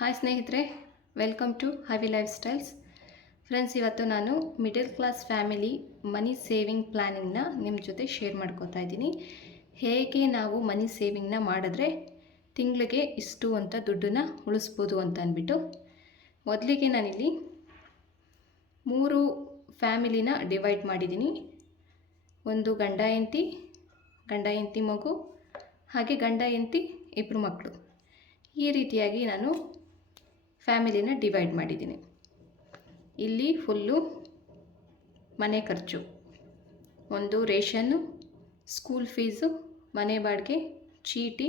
Hi ಸ್ನೇಹಿತರೆ welcome to Havi lifestyles friends ಇವತ್ತು ನಾನು middle class family money saving ಪ್ಲ್ಯಾನಿಂಗ್ನ ನಿಮ್ಮ ಜೊತೆ ಶೇರ್ ಮಾಡ್ಕೋತಾ ಇದ್ದೀನಿ. ಹೇಗೆ ನಾವು ಮನಿ ಸೇವಿಂಗ್ನ ಮಾಡಿದ್ರೆ ತಿಂಗಳಿಗೆ ಇಷ್ಟು ಅಂತ ದುಡ್ಡನ್ನ ಉಳಿಸ್ಬೋದು ಅಂತ ಅಂದ್ಬಿಟ್ಟು, ಮೊದಲಿಗೆ ನಾನಿಲ್ಲಿ ಮೂರು ಫ್ಯಾಮಿಲಿನ ಡಿವೈಡ್ ಮಾಡಿದ್ದೀನಿ. ಒಂದು ಗಂಡ ಹೆಂಡತಿ ಗಂಡ ಹೆಂಡತಿ ಮಗು, ಹಾಗೆ ಗಂಡ ಹೆಂಡತಿ ಇಬ್ಬರು ಮಕ್ಕಳು ಈ ರೀತಿಯಾಗಿ ನಾನು ಫ್ಯಾಮಿಲಿನ ಡಿವೈಡ್ ಮಾಡಿದ್ದೀನಿ. ಇಲ್ಲಿ ಫುಲ್ಲು ಮನೆ ಖರ್ಚು. ಒಂದು ರೇಷನ್ನು, ಸ್ಕೂಲ್ ಫೀಸು, ಮನೆ ಬಾಡಿಗೆ, ಚೀಟಿ,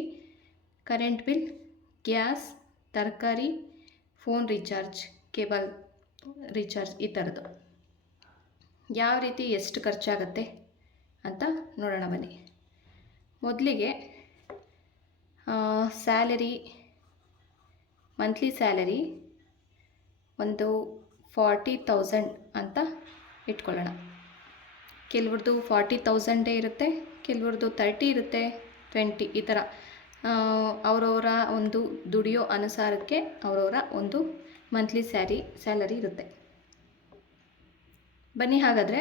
ಕರೆಂಟ್ ಬಿಲ್, ಗ್ಯಾಸ್, ತರಕಾರಿ, ಫೋನ್ ರೀಚಾರ್ಜ್, ಕೇಬಲ್ ರೀಚಾರ್ಜ್ ಈ ಥರದ್ದು. ಯಾವ ರೀತಿ ಎಷ್ಟು ಖರ್ಚಾಗತ್ತೆ ಅಂತ ನೋಡೋಣ ಬನ್ನಿ. ಮೊದಲಿಗೆ ಸ್ಯಾಲರಿ ಮಂತ್ಲಿ ಸ್ಯಾಲರಿ ಒಂದು ಫಾರ್ಟಿ ತೌಸಂಡ್ ಅಂತ ಇಟ್ಕೊಳ್ಳೋಣ. ಕೆಲವ್ರದ್ದು ಫಾರ್ಟಿ ತೌಸಂಡೇ ಇರುತ್ತೆ ಕೆಲವ್ರದ್ದು ತರ್ಟಿ ಇರುತ್ತೆ ಟ್ವೆಂಟಿ ಈ ಥರ. ಅವರವರ ಒಂದು ದುಡಿಯೋ ಅನುಸಾರಕ್ಕೆ ಅವರವರ ಒಂದು ಮಂತ್ಲಿ ಸ್ಯಾರಿ ಸ್ಯಾಲರಿ ಇರುತ್ತೆ. ಬನ್ನಿ ಹಾಗಾದರೆ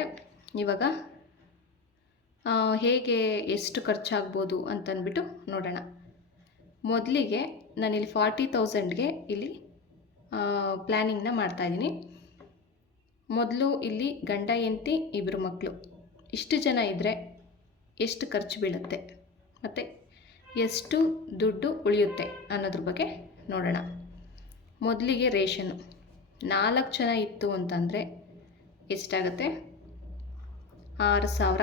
ಇವಾಗ ಹೇಗೆ ಎಷ್ಟು ಖರ್ಚಾಗ್ಬೋದು ಅಂತಂದ್ಬಿಟ್ಟು ನೋಡೋಣ. ಮೊದಲಿಗೆ ನಾನಿಲ್ಲಿ ಫಾರ್ಟಿ ತೌಸಂಡ್ಗೆ ಇಲ್ಲಿ ಪ್ಲ್ಯಾನಿಂಗ್ನ ಮಾಡ್ತಾಯಿದ್ದೀನಿ ಮೊದಲು ಇಲ್ಲಿ ಗಂಡ, ಹೆಂಡತಿ ಇಬ್ಬರು ಮಕ್ಕಳು ಇಷ್ಟು ಜನ ಇದ್ದರೆ ಎಷ್ಟು ಖರ್ಚು ಬೀಳುತ್ತೆ? ಮತ್ತು ಎಷ್ಟು ದುಡ್ಡು ಉಳಿಯುತ್ತೆ ಅನ್ನೋದ್ರ ಬಗ್ಗೆ ನೋಡೋಣ. ಮೊದಲಿಗೆ ರೇಷನ್ನು. ನಾಲ್ಕು ಜನ ಇತ್ತು ಅಂತಂದರೆ ಎಷ್ಟಾಗುತ್ತೆ? ಆರು ಸಾವಿರ.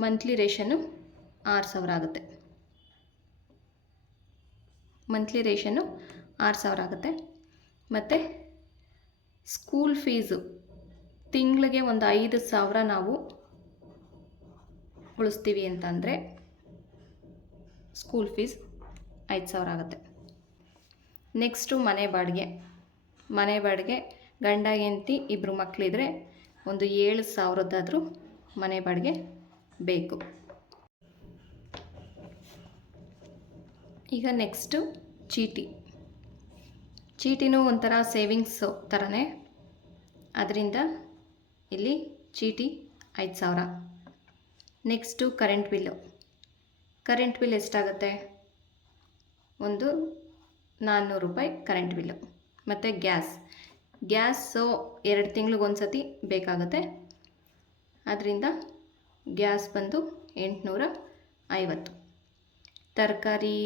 ಮಂತ್ಲಿ ರೇಷನ್ನು ಆರು ಸಾವಿರ ಆಗುತ್ತೆ. ಮಂತ್ಲಿ ರೇಷನ್ನು ಆರು ಸಾವಿರ ಆಗುತ್ತೆ. ಮತ್ತು ಸ್ಕೂಲ್ ಫೀಸು ತಿಂಗಳಿಗೆ ಒಂದು ಐದು ಸಾವಿರ ನಾವು ಉಳಿಸ್ತೀವಿ ಅಂತಂದರೆ ಸ್ಕೂಲ್ ಫೀಸ್ ಐದು ಸಾವಿರ ಆಗುತ್ತೆ. ನೆಕ್ಸ್ಟು ಮನೆ ಬಾಡಿಗೆ. ಮನೆ ಬಾಡಿಗೆ ಗಂಡ, ಹೆಂಡತಿ ಇಬ್ಬರು ಮಕ್ಕಳಿದ್ರೆ ಒಂದು ಏಳು ಸಾವಿರದಾದರೂ ಮನೆ ಬಾಡಿಗೆ ಬೇಕು. ಈಗ ನೆಕ್ಸ್ಟು ಚೀಟಿ. ಚೀಟಿನೂ ಒಂಥರ ಸೇವಿಂಗ್ಸ್ ಥರನೇ ಅದರಿಂದ ಇಲ್ಲಿ ಚೀಟಿ ಐದು ಸಾವಿರ. Next current bill current bill ಎಷ್ಟಾಗುತ್ತೆ? ಒಂದು ನಾನ್ನೂರು ರೂಪಾಯಿ ಕರೆಂಟ್ ಬಿಲ್ಲು ಮತ್ತು ಗ್ಯಾಸ್ ಗ್ಯಾಸು ಎರಡು ತಿಂಗ್ಳಿಗೆ ಸತಿ ಬೇಕಾಗುತ್ತೆ. ಅದರಿಂದ ಗ್ಯಾಸ್ ಬಂದು ಎಂಟುನೂರ ಐವತ್ತು. ತರಕಾರಿ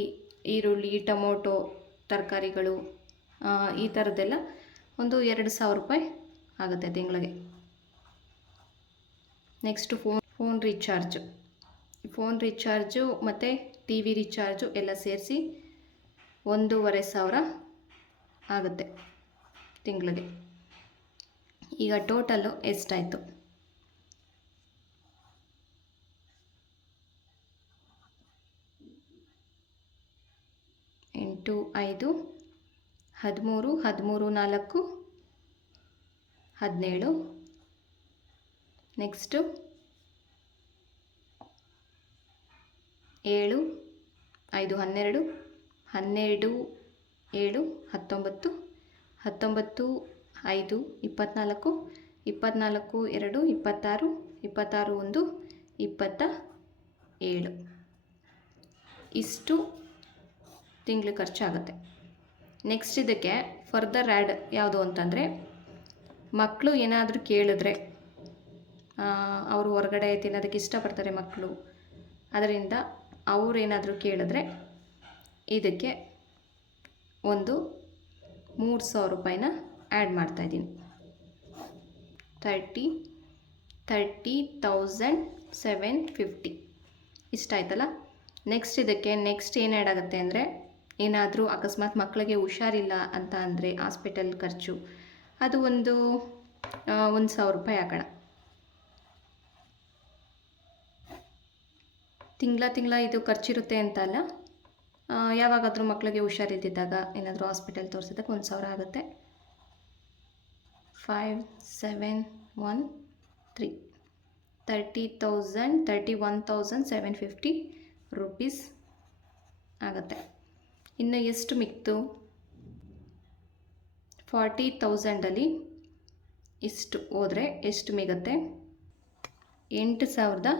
ಈರುಳ್ಳಿ, ಟೊಮೊಟೊ, ತರಕಾರಿಗಳು ಈ ಥರದ್ದೆಲ್ಲ ಒಂದು ಎರಡು ಸಾವಿರ ರೂಪಾಯಿ ಆಗುತ್ತೆ ತಿಂಗಳಿಗೆ. Next phone phone recharge phone recharge ಮತ್ತು ಟಿ ವಿ ರೀಚಾರ್ಜು ಎಲ್ಲ ಸೇರಿಸಿ ಒಂದೂವರೆ ಸಾವಿರ ಆಗುತ್ತೆ ತಿಂಗಳಿಗೆ. ಈಗ ಟೋಟಲ್ಲು ಎಷ್ಟಾಯಿತು? ಎಂಟು, ಐದು, ಹದಿಮೂರು ಹದಿಮೂರು, ನಾಲ್ಕು, ಹದಿನೇಳು. ನೆಕ್ಸ್ಟು ಏಳು, ಐದು, ಹನ್ನೆರಡು ಹನ್ನೆರಡು, ಏಳು, ಹತ್ತೊಂಬತ್ತು ಹತ್ತೊಂಬತ್ತು, ಐದು ಇಪ್ಪತ್ತ್ನಾಲ್ಕು ಇಪ್ಪತ್ತ್ನಾಲ್ಕು ಎರಡು, ಇಪ್ಪತ್ತಾರು ಇಪ್ಪತ್ತಾರು, ಒಂದು, ಇಪ್ಪತ್ತ ಏಳು. ಇಷ್ಟು ತಿಂಗಳು ಖರ್ಚಾಗುತ್ತೆ. ನೆಕ್ಸ್ಟ್ ಇದಕ್ಕೆ ಫರ್ದರ್ ಆ್ಯಡ್ ಯಾವುದು ಅಂತಂದರೆ ಮಕ್ಕಳು ಏನಾದರೂ ಕೇಳಿದ್ರೆ ಅವರು ಹೊರಗಡೆ ತಿನ್ನೋದಕ್ಕೆ ಇಷ್ಟಪಡ್ತಾರೆ ಮಕ್ಕಳು ಅದರಿಂದ ಅವರೇನಾದರೂ ಕೇಳಿದ್ರೆ, ಇದಕ್ಕೆ ಒಂದು ಮೂರು ಸಾವಿರ ರೂಪಾಯಿನ ಆ್ಯಡ್ ಮಾಡ್ತಾಯಿದ್ದೀನಿ thirty thirty thousand seven fifty ಇಷ್ಟ ಆಯ್ತಲ್ಲ ನೆಕ್ಸ್ಟ್ ಇದಕ್ಕೆ ನೆಕ್ಸ್ಟ್ ಏನು ಆ್ಯಡ್ ಆಗುತ್ತೆ ಅಂದರೆ ಏನಾದರೂ ಅಕಸ್ಮಾತ್ ಮಕ್ಕಳಿಗೆ ಹುಷಾರಿಲ್ಲ ಅಂತ ಅಂದರೆ ಹಾಸ್ಪಿಟಲ್ ಖರ್ಚು. ಅದು ಒಂದು ಒಂದು ಸಾವಿರ ರೂಪಾಯಿ ಆಗೋಣ ತಿಂಗಳ ತಿಂಗಳ ಇದು ಖರ್ಚಿರುತ್ತೆ ಅಂತ ಅಲ್ಲ? ಯಾವಾಗಾದರೂ ಮಕ್ಕಳಿಗೆ ಹುಷಾರಿದ್ದಾಗ ಏನಾದರೂ ಹಾಸ್ಪಿಟಲ್ ತೋರಿಸಿದಾಗ ಒಂದು ಸಾವಿರ ಆಗುತ್ತೆ. Five, seven, one, three. Thirty thousand thirty one thousand seven fifty rupees ಆಗುತ್ತೆ. ಇನ್ನು ಎಷ್ಟು ಮಿಕ್ತು ಫಾರ್ಟಿ ತೌಸಂಡಲ್ಲಿ ಇಷ್ಟು ಹೋದರೆ ಎಷ್ಟು ಮಿಗತ್ತೆ? ಎಂಟು ಸಾವಿರದ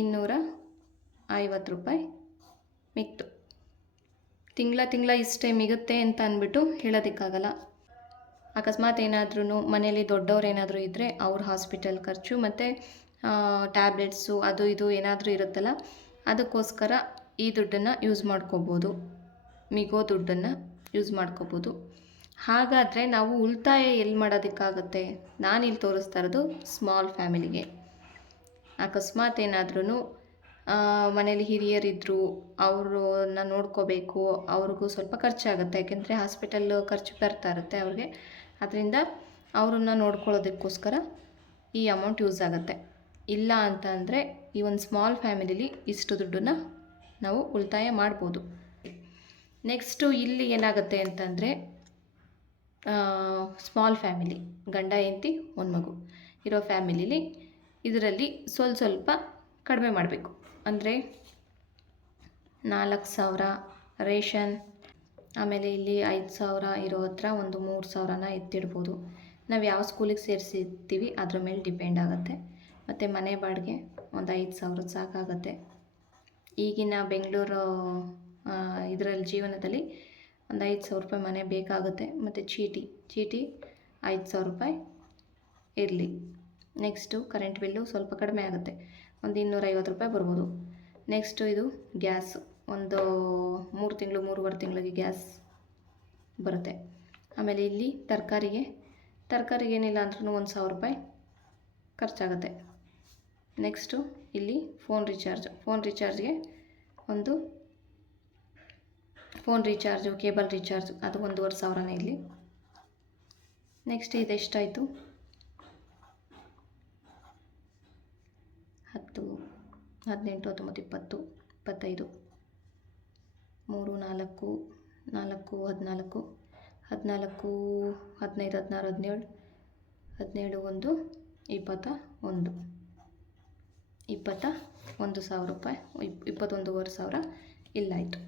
ಇನ್ನೂರ ಐವತ್ತು ರೂಪಾಯಿ ಮಿಕ್ತು ತಿಂಗಳ ತಿಂಗಳ ಇಷ್ಟೇ ಮಿಗುತ್ತೆ ಅಂತ ಅಂದ್ಬಿಟ್ಟು ಹೇಳೋದಕ್ಕಾಗಲ್ಲ. ಅಕಸ್ಮಾತ್ ಏನಾದ್ರೂ ಮನೇಲಿ ದೊಡ್ಡವ್ರು ಏನಾದರೂ ಇದ್ದರೆ ಅವ್ರ ಹಾಸ್ಪಿಟಲ್ ಖರ್ಚು ಮತ್ತು ಟ್ಯಾಬ್ಲೆಟ್ಸು ಅದು ಇದು ಏನಾದರೂ ಇರುತ್ತಲ್ಲ, ಅದಕ್ಕೋಸ್ಕರ ಈ ದುಡ್ಡನ್ನು ಯೂಸ್ ಮಾಡ್ಕೋಬೋದು. ಮಿಗೋ ದುಡ್ಡನ್ನು ಯೂಸ್ ಮಾಡ್ಕೋಬೋದು. ಹಾಗಾದರೆ ನಾವು ಉಳಿತಾಯ ಎಲ್ಲಿ ಮಾಡೋದಕ್ಕಾಗುತ್ತೆ? ನಾನಿಲ್ಲಿ ತೋರಿಸ್ತಾ ಇರೋದು ಸ್ಮಾಲ್ ಫ್ಯಾಮಿಲಿಗೆ ಅಕಸ್ಮಾತ್ ಏನಾದ್ರೂ ಮನೇಲಿ ಹಿರಿಯರಿದ್ದರು ಅವ್ರನ್ನ ನೋಡ್ಕೋಬೇಕು, ಅವ್ರಿಗೂ ಸ್ವಲ್ಪ ಖರ್ಚಾಗುತ್ತೆ. ಯಾಕೆಂದರೆ ಹಾಸ್ಪಿಟಲ್ ಖರ್ಚು ಬರ್ತಾ ಇರುತ್ತೆ ಅವ್ರಿಗೆ. ಅದರಿಂದ ಅವರನ್ನು ನೋಡ್ಕೊಳ್ಳೋದಕ್ಕೋಸ್ಕರ ಈ ಅಮೌಂಟ್ ಯೂಸ್ ಆಗುತ್ತೆ. ಇಲ್ಲ ಅಂತ ಅಂದರೆ ಈ ಒಂದು ಸ್ಮಾಲ್ ಫ್ಯಾಮಿಲಿಲಿ ಇಷ್ಟು ದುಡ್ಡನ್ನು ನಾವು ಉಳಿತಾಯ ಮಾಡ್ಬೋದು. ನೆಕ್ಸ್ಟು ಇಲ್ಲಿ ಏನಾಗುತ್ತೆ ಅಂತಂದರೆ ಸ್ಮಾಲ್ ಫ್ಯಾಮಿಲಿ ಗಂಡ, ಹೆಂಡತಿ, ಒಂದು ಮಗು ಇರೋ ಫ್ಯಾಮಿಲಿಲಿ ಇದರಲ್ಲಿ ಸ್ವಲ್ಪ ಸ್ವಲ್ಪ ಕಡಿಮೆ ಮಾಡಬೇಕು. ಅಂದರೆ ನಾಲ್ಕು ಸಾವಿರ ರೇಷನ್, ಆಮೇಲೆ ಇಲ್ಲಿ ಐದು ಸಾವಿರ ಇರೋ ಹತ್ರ ಒಂದು ಮೂರು ಸಾವಿರನ ಎತ್ತಿಡ್ಬೋದು. ನಾವು ಯಾವ ಸ್ಕೂಲಿಗೆ ಸೇರಿಸಿರ್ತೀವಿ ಅದ್ರ ಮೇಲೆ ಡಿಪೆಂಡ್ ಆಗುತ್ತೆ. ಮತ್ತು ಮನೆ ಬಾಡಿಗೆ ಒಂದು ಐದು ಸಾವಿರ ಸಾಕಾಗುತ್ತೆ. ಈಗಿನ ಬೆಂಗಳೂರು ಇದರಲ್ಲಿ ಜೀವನದಲ್ಲಿ ಒಂದು ಐದು ಸಾವಿರ ರೂಪಾಯಿ ಮನೆ ಬೇಕಾಗುತ್ತೆ. ಮತ್ತು ಚೀಟಿ ಚೀಟಿ ಐದು ಸಾವಿರ ರೂಪಾಯಿ ಇರಲಿ. ನೆಕ್ಸ್ಟು ಕರೆಂಟ್ ಬಿಲ್ಲು ಸ್ವಲ್ಪ ಕಡಿಮೆ ಆಗುತ್ತೆ. ಒಂದು ಇನ್ನೂರೈವತ್ತು ರೂಪಾಯಿ ಬರ್ಬೋದು. ನೆಕ್ಸ್ಟು ಇದು ಗ್ಯಾಸ್. ಒಂದು ಮೂರು ತಿಂಗಳು, ಮೂರುವರೆ ತಿಂಗಳಿಗೆ ಗ್ಯಾಸ್ ಬರುತ್ತೆ. ಆಮೇಲೆ ಇಲ್ಲಿ ತರಕಾರಿಗೆ ತರಕಾರಿಗೆ ಏನಿಲ್ಲ ಅಂದ್ರೂ ಒಂದು ಸಾವಿರ ರೂಪಾಯಿ ಖರ್ಚಾಗುತ್ತೆ. ನೆಕ್ಸ್ಟು ಇಲ್ಲಿ ಫೋನ್ ರೀಚಾರ್ಜ್ ಫೋನ್ ರೀಚಾರ್ಜ್ಗೆ ಒಂದು ಫೋನ್ ರೀಚಾರ್ಜು ಕೇಬಲ್ ರೀಚಾರ್ಜ್ ಅದು ಒಂದೂವರೆ ಸಾವಿರನೇ ಇಲ್ಲಿ. ನೆಕ್ಸ್ಟ್ ಇದೆಷ್ಟಾಯಿತು ಹತ್ತು, ಹದಿನೆಂಟು, ಹತ್ತೊಂಬತ್ತು, ಇಪ್ಪತ್ತು, ಇಪ್ಪತ್ತೈದು, ಮೂರು, ನಾಲ್ಕು ನಾಲ್ಕು, ಹದಿನಾಲ್ಕು ಹದಿನಾಲ್ಕು, ಹದಿನೈದು, ಹದಿನಾರು, ಹದಿನೇಳು ಹದಿನೇಳು, ಒಂದು, ಇಪ್ಪತ್ತ ಒಂದು. ಇಪ್ಪತ್ತ ಒಂದು ಸಾವಿರ ರೂಪಾಯಿ, ಇಪ್, ಇಪ್ಪತ್ತೊಂದೂವರೆ ಸಾವಿರ ಇಲ್ಲಾಯಿತು.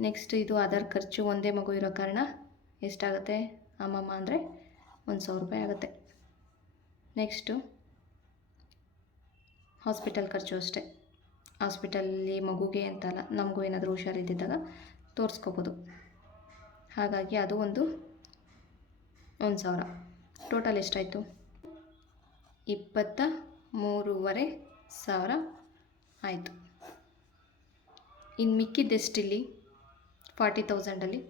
ನೆಕ್ಸ್ಟ್ ಇದು ಆಧಾರ್ ಖರ್ಚು ಒಂದೇ ಮಗು ಇರೋ ಕಾರಣ ಎಷ್ಟಾಗುತ್ತೆ? ಅಮ್ಮಮ್ಮ ಅಂದರೆ ಒಂದು ಸಾವಿರ ರೂಪಾಯಿ ಆಗುತ್ತೆ. ನೆಕ್ಸ್ಟು ಹಾಸ್ಪಿಟಲ್ ಖರ್ಚು ಅಷ್ಟೇ. ಹಾಸ್ಪಿಟಲಲ್ಲಿ ಮಗುಗೆ ಅಂತಲ್ಲ, ನಮಗೂ ಏನಾದರೂ ಹುಷಾರಿದ್ದಿದ್ದಾಗ ತೋರಿಸ್ಕೋಬೋದು. ಹಾಗಾಗಿ ಅದು ಒಂದು ಒಂದು ಸಾವಿರ. ಟೋಟಲ್ ಎಷ್ಟಾಯಿತು? ಇಪ್ಪತ್ತ ಮೂರುವರೆ ಸಾವಿರ? ಆಯಿತು. ಇನ್ನು ಮಿಕ್ಕಿದ್ದೆಷ್ಟಿಲ್ಲಿ ಫಾರ್ಟಿ ತೌಸಂಡಲ್ಲಿ?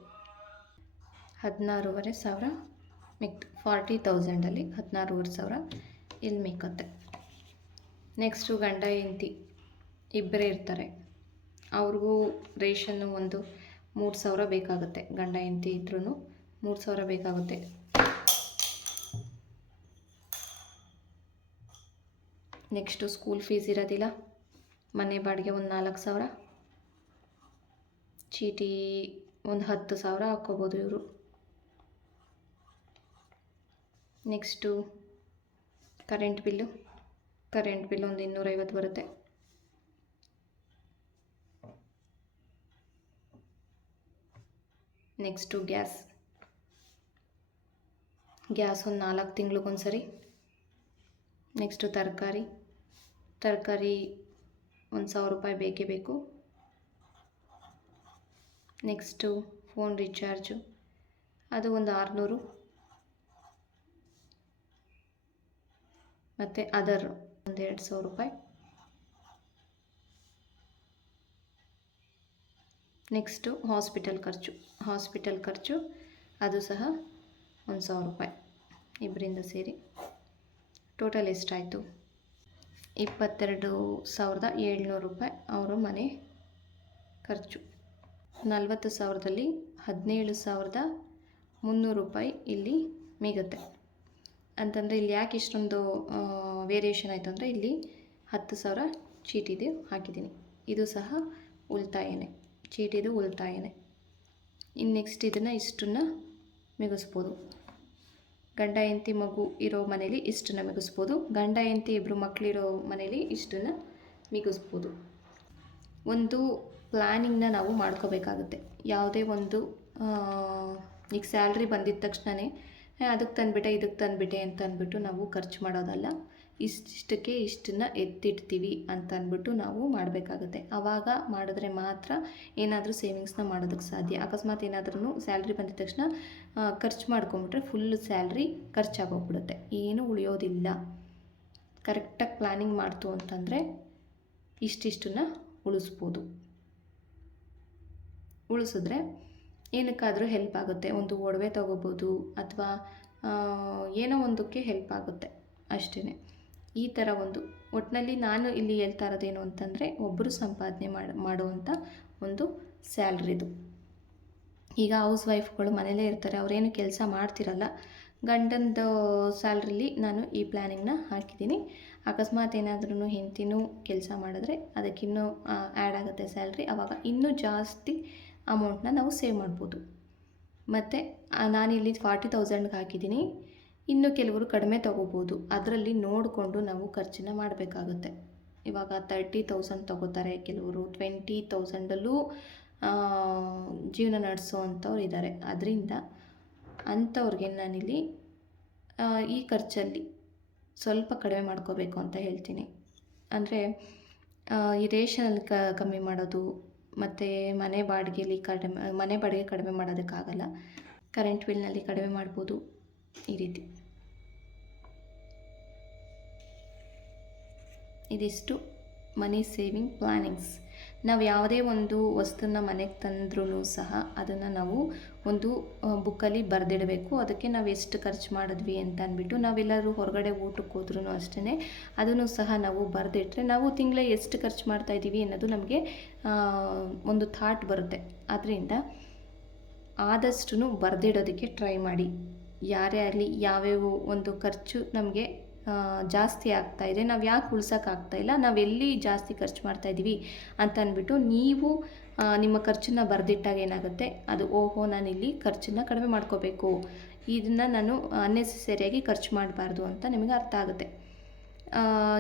ಹದಿನಾರೂವರೆ ಸಾವಿರ? ಮಿಕ್ ಫಾರ್ಟಿ ತೌಸಂಡಲ್ಲಿ ಹದಿನಾರೂವರೆ ಸಾವಿರ ಇಲ್ಲಿ ಮಿಕ್ಕತ್ತೆ ನೆಕ್ಸ್ಟು ಗಂಡ ಹೆಂಡತಿ ಇಬ್ಬರೇ ಇರ್ತಾರೆ. ಅವ್ರಿಗೂ ರೇಷನ್ನು ಒಂದು ಮೂರು ಸಾವಿರ ಬೇಕಾಗುತ್ತೆ. ಗಂಡ ಹೆಂಡತಿ ಇದ್ರೂ ಮೂರು ಸಾವಿರ ಬೇಕಾಗುತ್ತೆ. ನೆಕ್ಸ್ಟು ಸ್ಕೂಲ್ ಫೀಸ್ ಇರೋದಿಲ್ಲ. ಮನೆ ಬಾಡಿಗೆ ಒಂದು ನಾಲ್ಕು ಸಾವಿರ. ಚೀಟಿ ಒಂದು ಹತ್ತು ಸಾವಿರ ಹಾಕ್ಕೋಬೋದು ಇವರು. Next current bill. Current bill ಒಂದು ಇನ್ನೂರೈವತ್ತು ಬರುತ್ತೆ. Next gas. ಗ್ಯಾಸ್ ಒಂದು ನಾಲ್ಕು ತಿಂಗ್ಳಿಗೊಂದು ಸರಿ ನೆಕ್ಸ್ಟು ತರಕಾರಿ. ತರಕಾರಿ ಒಂದು ಸಾವಿರ ರೂಪಾಯಿ ಬೇಕೇ ಬೇಕು. ನೆಕ್ಸ್ಟು ಫೋನ್ ರೀಚಾರ್ಜು ಅದು ಒಂದು ಆರುನೂರು. ಮತ್ತು ಅದರ್ ಒಂದು ಎರಡು ಸಾವಿರ ರೂಪಾಯಿ. ನೆಕ್ಸ್ಟು ಹಾಸ್ಪಿಟಲ್ ಖರ್ಚು. ಹಾಸ್ಪಿಟಲ್ ಖರ್ಚು, ಅದು ಸಹ ಒಂದು ಸಾವಿರ ರೂಪಾಯಿ. ಇಬ್ಬರಿಂದ ಸೇರಿ. ಟೋಟಲ್ ಎಷ್ಟಾಯಿತು? ಇಪ್ಪತ್ತೆರಡು ಸಾವಿರದ ಏಳ್ನೂರು ರೂಪಾಯಿ ಅವರು ಮನೆ ಖರ್ಚು. ನಲವತ್ತು ಸಾವಿರದಲ್ಲಿ ಹದಿನೇಳು ಸಾವಿರದ ಮುನ್ನೂರು ರೂಪಾಯಿ ಇಲ್ಲಿ ಮಿಗುತ್ತೆ. ಅಂತಂದರೆ ಇಲ್ಲಿ ಯಾಕೆ ಇಷ್ಟೊಂದು ವೇರಿಯೇಷನ್ ಆಯಿತು ಅಂದರೆ ಇಲ್ಲಿ ಹತ್ತು ಸಾವಿರ ಚೀಟಿದು ಹಾಕಿದ್ದೀನಿ. ಇದು ಸಹ ಉಳಿತಾಯನೇ ಚೀಟಿದು ಉಳಿತಾಯನೇ ಇನ್ನು ನೆಕ್ಸ್ಟ್ ಇದನ್ನು ಇಷ್ಟನ್ನು ಮಿಗಿಸ್ಬೋದು. ಗಂಡ, ಹೆಂಡತಿ, ಮಗು ಇರೋ ಮನೇಲಿ ಇಷ್ಟನ್ನ ಮಿಗಿಸ್ಬೋದು. ಗಂಡ, ಹೆಂಡತಿ ಇಬ್ಬರು ಮಕ್ಕಳಿರೋ ಮನೇಲಿ ಇಷ್ಟನ್ನು ಮಿಗಿಸ್ಬೋದು. ಒಂದು ಪ್ಲ್ಯಾನಿಂಗ್ನ ನಾವು ಮಾಡ್ಕೋಬೇಕಾಗುತ್ತೆ. ಯಾವುದೇ ಒಂದು ಈಗ ಸ್ಯಾಲ್ರಿ ಬಂದಿದ್ದ ತಕ್ಷಣವೇ ಅದಕ್ಕೆ ತಂದುಬಿಟ್ಟೆ ಇದಕ್ಕೆ ತಂದುಬಿಟ್ಟೆ ಅಂತ ಅಂದ್ಬಿಟ್ಟು ನಾವು ಖರ್ಚು ಮಾಡೋದಲ್ಲ. ಇಷ್ಟಿಷ್ಟಕ್ಕೆ ಇಷ್ಟನ್ನು ಎತ್ತಿಡ್ತೀವಿ ಅಂತ ಅಂದ್ಬಿಟ್ಟು ನಾವು ಮಾಡಬೇಕಾಗುತ್ತೆ. ಆವಾಗ ಮಾಡಿದ್ರೆ ಮಾತ್ರ ಏನಾದರೂ ಸೇವಿಂಗ್ಸ್ನ ಮಾಡೋದಕ್ಕೆ ಸಾಧ್ಯ. ಅಕಸ್ಮಾತ್ ಏನಾದ್ರೂ ಸ್ಯಾಲ್ರಿ ಬಂದಿದ ತಕ್ಷಣ ಖರ್ಚು ಮಾಡ್ಕೊಂಬಿಟ್ರೆ ಫುಲ್ ಸ್ಯಾಲ್ರಿ ಖರ್ಚಾಗೋಗ್ಬಿಡುತ್ತೆ. ಏನೂ ಉಳಿಯೋದಿಲ್ಲ. ಕರೆಕ್ಟಾಗಿ ಪ್ಲ್ಯಾನಿಂಗ್ ಮಾಡ್ತು ಅಂತಂದರೆ ಇಷ್ಟಿಷ್ಟನ್ನ ಉಳಿಸ್ಬೋದು. ಉಳಿಸಿದ್ರೆ ಏನಕ್ಕಾದರೂ ಹೆಲ್ಪ್ ಆಗುತ್ತೆ. ಒಂದು ಒಡವೆ ತೊಗೋಬೋದು ಅಥವಾ ಏನೋ ಒಂದಕ್ಕೆ ಹೆಲ್ಪ್ ಆಗುತ್ತೆ ಅಷ್ಟೇ ಈ ಥರ ಒಂದು ಒಟ್ಟಿನಲ್ಲಿ ನಾನು ಇಲ್ಲಿ ಹೇಳ್ತಾ ಇರೋದೇನು ಅಂತಂದರೆ ಒಬ್ಬರು ಸಂಪಾದನೆ ಮಾಡಿ ಮಾಡುವಂಥ ಒಂದು ಸ್ಯಾಲ್ರಿದು ಈಗ ಹೌಸ್ ವೈಫ್ಗಳು ಮನೇಲೇ ಇರ್ತಾರೆ, ಅವರೇನು ಕೆಲಸ ಮಾಡ್ತಿರಲ್ಲ, ಗಂಡಂದು ಸ್ಯಾಲ್ರಿಲಿ ನಾನು ಈ ಪ್ಲ್ಯಾನಿಂಗ್ನ ಹಾಕಿದ್ದೀನಿ. ಅಕಸ್ಮಾತ್ ಏನಾದ್ರೂ ಹೆಂಡ್ತಿನೂ ಕೆಲಸ ಮಾಡಿದ್ರೆ ಅದಕ್ಕಿನ್ನೂ ಆ್ಯಡ್ ಆಗುತ್ತೆ ಸ್ಯಾಲ್ರಿ ಆವಾಗ ಇನ್ನೂ ಜಾಸ್ತಿ ಅಮೌಂಟ್ನ ನಾವು ಸೇವ್ ಮಾಡ್ಬೋದು. ಮತ್ತು ನಾನಿಲ್ಲಿ ಫಾರ್ಟಿ ತೌಸಂಡ್ಗೆ ಹಾಕಿದ್ದೀನಿ. ಇನ್ನು ಕೆಲವರು ಕಡಿಮೆ ತಗೋಬೋದು. ಅದರಲ್ಲಿ ನೋಡಿಕೊಂಡು ನಾವು ಖರ್ಚನ್ನ ಮಾಡಬೇಕಾಗುತ್ತೆ. ಇವಾಗ ತರ್ಟಿ ತೌಸಂಡ್ ತೊಗೋತಾರೆ. ಕೆಲವರು ಟ್ವೆಂಟಿ ತೌಸಂಡಲ್ಲೂ ಜೀವನ ನಡೆಸೋ ಅಂಥವ್ರು ಇದ್ದಾರೆ ಅದರಿಂದ ಅಂಥವ್ರಿಗೆ ನಾನಿಲ್ಲಿ ಈ ಖರ್ಚಲ್ಲಿ ಸ್ವಲ್ಪ ಕಡಿಮೆ ಮಾಡ್ಕೋಬೇಕು ಅಂತ ಹೇಳ್ತೀನಿ. ಅಂದರೆ ಈ ರೇಷನಲ್ಲಿ ಕ, ಕಮ್ಮಿ ಮಾಡೋದು, ಮತ್ತು ಮನೆ ಬಾಡಿಗೆಲಿ ಕಡಿಮೆ, ಮನೆ ಬಾಡಿಗೆ ಕಡಿಮೆ ಮಾಡೋದಕ್ಕಾಗಲ್ಲ. ಕರೆಂಟ್ ಬಿಲ್ನಲ್ಲಿ ಕಡಿಮೆ ಮಾಡ್ಬೋದು. ಈ ರೀತಿ. ಇದಿಷ್ಟು ಮನಿ ಸೇವಿಂಗ್ ಪ್ಲ್ಯಾನಿಂಗ್ಸ್ ನಾವು ಯಾವುದೇ ಒಂದು ವಸ್ತುನ ಮನೆಗೆ ತಂದ್ರೂ ಸಹ ಅದನ್ನು ನಾವು ಒಂದು ಬುಕ್ಕಲ್ಲಿ ಬರೆದಿಡಬೇಕು. ಅದಕ್ಕೆ ನಾವು ಎಷ್ಟು ಖರ್ಚು ಮಾಡಿದ್ವಿ ಅಂತ ಅಂದ್ಬಿಟ್ಟು ನಾವೆಲ್ಲರೂ ಹೊರಗಡೆ ಊಟಕ್ಕೆ ಹೋದ್ರೂ ಅಷ್ಟೇ ಅದನ್ನು ಸಹ ನಾವು ಬರೆದಿಟ್ರೆ ನಾವು ತಿಂಗಳ ಎಷ್ಟು ಖರ್ಚು ಮಾಡ್ತಾ ಇದ್ದೀವಿ ಅನ್ನೋದು ನಮಗೆ ಒಂದು ಥಾಟ್ ಬರುತ್ತೆ. ಅದರಿಂದ ಆದಷ್ಟು ಬರೆದಿಡೋದಕ್ಕೆ ಟ್ರೈ ಮಾಡಿ. ಯಾರೇ ಆಗಲಿ ಯಾವ್ಯಾವ ಒಂದು ಖರ್ಚು ನಮಗೆ ಜಾಸ್ತಿ ಆಗ್ತಾ ಇದೆ. ನಾವು ಯಾಕೆ ಉಳ್ಸೋಕ್ಕಾಗ್ತಾ ಇಲ್ಲ? ನಾವು ಎಲ್ಲಿ ಜಾಸ್ತಿ ಖರ್ಚು ಮಾಡ್ತಾ ಇದ್ದೀವಿ ಅಂತ ಅಂದ್ಬಿಟ್ಟು ನೀವು ನಿಮ್ಮ ಖರ್ಚನ್ನ ಬರೆದಿಟ್ಟಾಗ ಏನಾಗುತ್ತೆ? ಅದು ಓಹೋ, ನಾನು ಇಲ್ಲಿ ಖರ್ಚನ್ನ ಕಡಿಮೆ ಮಾಡ್ಕೋಬೇಕು. ಇದನ್ನು ನಾನು ಅನ್ನೆಸೆಸರಿಯಾಗಿ ಖರ್ಚು ಮಾಡಬಾರ್ದು ಅಂತ ನಿಮಗೆ ಅರ್ಥ ಆಗುತ್ತೆ.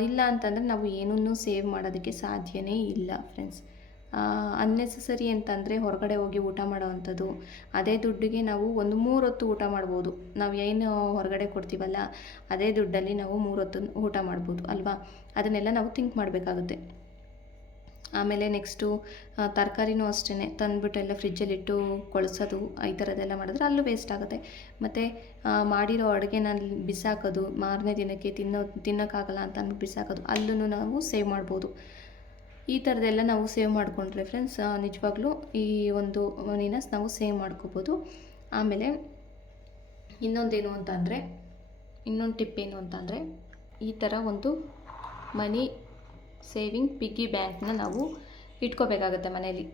ಇಲ್ಲ ಅಂತಂದರೆ ನಾವು ಏನನ್ನೂ ಸೇವ್ ಮಾಡೋದಕ್ಕೆ ಸಾಧ್ಯವೇ ಇಲ್ಲ ಫ್ರೆಂಡ್ಸ್ ಅನ್ನೆಸೆಸರಿ ಅಂತಂದರೆ ಹೊರಗಡೆ ಹೋಗಿ ಊಟ ಮಾಡೋವಂಥದ್ದು. ಅದೇ ದುಡ್ಡಿಗೆ ನಾವು ಒಂದು ಮೂರು ಹೊತ್ತು ಊಟ ಮಾಡ್ಬೋದು. ನಾವು ಏನು ಹೊರಗಡೆ ಕೊಡ್ತೀವಲ್ಲ, ಅದೇ ದುಡ್ಡಲ್ಲಿ ನಾವು ಮೂರು ಹೊತ್ತು ಊಟ ಮಾಡ್ಬೋದು, ಅಲ್ವಾ? ಅದನ್ನೆಲ್ಲ ನಾವು ಥಿಂಕ್ ಮಾಡಬೇಕಾಗುತ್ತೆ. ಆಮೇಲೆ ನೆಕ್ಸ್ಟು ತರಕಾರಿನೂ ಅಷ್ಟೇ ತಂದುಬಿಟ್ಟೆಲ್ಲ ಫ್ರಿಜ್ಜಲ್ಲಿಟ್ಟು ಕೊಳಸೋದು, ಈ ಥರದ್ದೆಲ್ಲ ಮಾಡಿದ್ರೆ ಅಲ್ಲೂ ವೇಸ್ಟ್ ಆಗುತ್ತೆ. ಮತ್ತು ಮಾಡಿರೋ ಅಡುಗೆನ ಬಿಸಾಕೋದು, ಮಾರನೇ ದಿನಕ್ಕೆ ತಿನ್ನೋ, ತಿನ್ನೋಕ್ಕಾಗಲ್ಲ ಅಂತ ಅಂದ್ಬಿಟ್ಟು ಬಿಸಾಕೋದು ಅಲ್ಲೂ ನಾವು ಸೇವ್ ಮಾಡ್ಬೋದು. ಈ ಥರದ್ದೆಲ್ಲ ನಾವು ಸೇವ್ ಮಾಡಿಕೊಂಡ್ರೆ ಫ್ರೆಂಡ್ಸ್ ನಿಜವಾಗ್ಲೂ ಈ ಒಂದು ಮನಿನ ನಾವು ಸೇವ್ ಮಾಡ್ಕೋಬೋದು. ಆಮೇಲೆ ಇನ್ನೊಂದೇನು ಅಂತ ಅಂದರೆ, ಇನ್ನೊಂದು ಟಿಪ್ ಏನು ಅಂತ ಅಂದರೆ, ಈ ಥರ ಒಂದು ಮನಿ ಸೇವಿಂಗ್ ಪಿಗ್ಗಿ ಬ್ಯಾಂಕ್ನ ನಾವು ಇಟ್ಕೋಬೇಕಾಗತ್ತೆ ಮನೇಲಿ.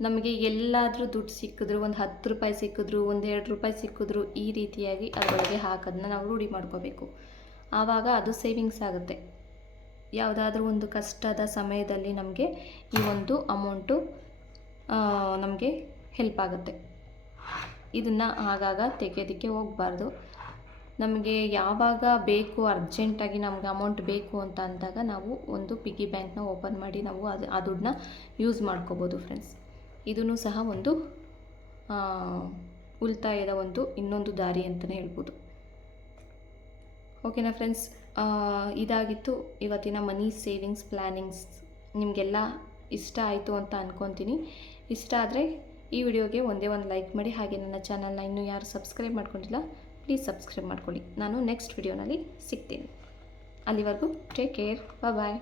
ನಮಗೆ ಎಲ್ಲಾದರೂ ದುಡ್ಡು ಸಿಕ್ಕಿದ್ರು, ಒಂದು ಹತ್ತು ರೂಪಾಯಿ ಸಿಕ್ಕಿದ್ರು, ಒಂದು ಎರಡು ರೂಪಾಯಿ ಸಿಕ್ಕಿದ್ರು, ಈ ರೀತಿಯಾಗಿ ಅದರೊಳಗೆ ಹಾಕೋದನ್ನ ನಾವು ರೂಢಿ ಮಾಡ್ಕೋಬೇಕು. ಆವಾಗ ಅದು ಸೇವಿಂಗ್ಸ್ ಆಗುತ್ತೆ. ಯಾವುದಾದ್ರೂ ಒಂದು ಕಷ್ಟದ ಸಮಯದಲ್ಲಿ ನಮಗೆ ಈ ಒಂದು ಅಮೌಂಟು ನಮಗೆ ಹೆಲ್ಪ್ ಆಗುತ್ತೆ. ಇದನ್ನು ಆಗಾಗ ತೆಗೆಯೋದಕ್ಕೆ ಹೋಗಬಾರ್ದು. ನಮಗೆ ಯಾವಾಗ ಬೇಕು ಅರ್ಜೆಂಟಾಗಿ ನಮ್ಗೆ ಅಮೌಂಟ್ ಬೇಕು ಅಂತ ಅಂದಾಗ ನಾವು ಒಂದು ಪಿಗ್ಗಿ ಬ್ಯಾಂಕ್ನ ಓಪನ್ ಮಾಡಿ ನಾವು ಅದು, ಆ ದುಡ್ಡನ್ನ ಯೂಸ್ ಮಾಡ್ಕೋಬೋದು ಫ್ರೆಂಡ್ಸ್ ಇದೂ ಸಹ ಒಂದು ಉಳಿತಾಯದ ಒಂದು ಇನ್ನೊಂದು ದಾರಿ ಅಂತಲೇ ಹೇಳ್ಬೋದು. ಓಕೆನಾ ಫ್ರೆಂಡ್ಸ್ ಇದಾಗಿತ್ತು. ಇವತ್ತಿನ ಮನಿ ಸೇವಿಂಗ್ಸ್ ಪ್ಲ್ಯಾನಿಂಗ್ಸ್ ನಿಮಗೆಲ್ಲ ಇಷ್ಟ ಆಯಿತು ಅಂತ ಅಂದ್ಕೊತೀನಿ ಇಷ್ಟ ಆದರೆ ಈ ವಿಡಿಯೋಗೆ ಒಂದೇ ಒಂದು ಲೈಕ್ ಮಾಡಿ. ಹಾಗೆ ನನ್ನ ಚಾನಲ್ನ ಇನ್ನೂ ಯಾರು ಸಬ್ಸ್ಕ್ರೈಬ್ ಮಾಡ್ಕೊಂಡಿಲ್ಲ, ಪ್ಲೀಸ್ ಸಬ್ಸ್ಕ್ರೈಬ್ ಮಾಡ್ಕೊಳ್ಳಿ. ನಾನು ನೆಕ್ಸ್ಟ್ ವಿಡಿಯೋನಲ್ಲಿ ಸಿಗ್ತೀನಿ. ಅಲ್ಲಿವರೆಗೂ ಟೇಕ್ ಕೇರ್. ಬಾಯ್.